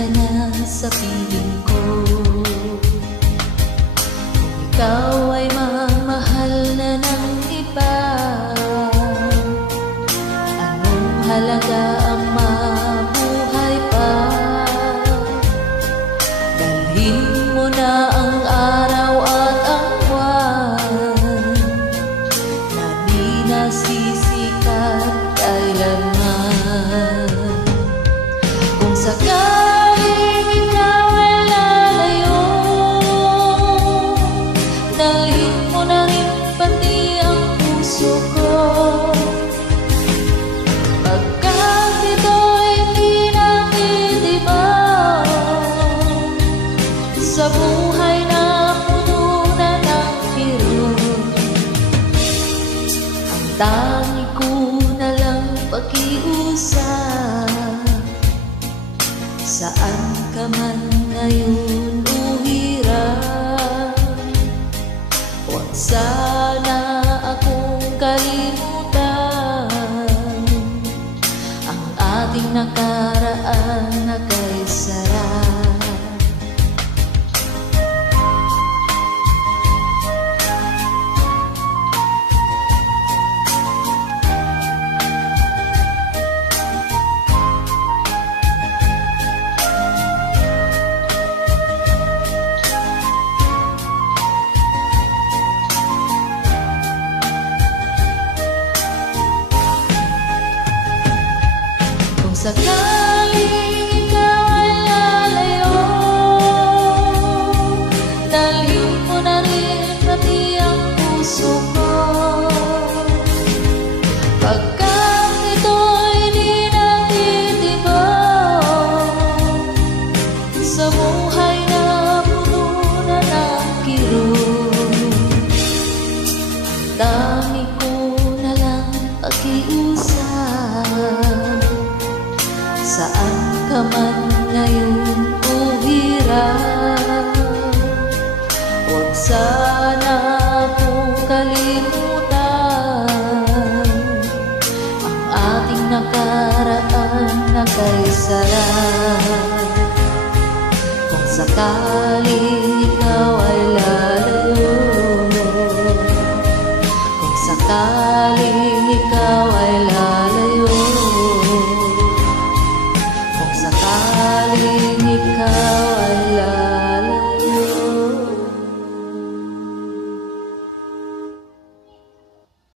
ka na sa piling ko. Kung ikaw ay mamahal na ng iba, anong halaga ang mabuhay pa? Dalhin mo na ang araw at ang buwan na di nasisikat kailanman. Kung sakaling ikaw ay lalayo, dalhin mo na rin pati ang puso ko. Pagkat ito'y di natin iba sa buhay na puno na ng kirot. Ang tangi ko na lang pakiusap, saan ka man ngayon o hirap, huwag sana akong kalimutan ang ating nakaraan na kay sarap. Kung sakaling ikaw ay lalayo, dalhin mo na rin pati ang puso ko. Pagkat ito'y di natin iba sa buhay na puno na ng kirot. Ang dami ko na lang pakiusap, saan ka man ngayon o hirap, huwag sana akong kalimutan ang ating nakaraan na kay sarap. Kung sakaling ikaw ay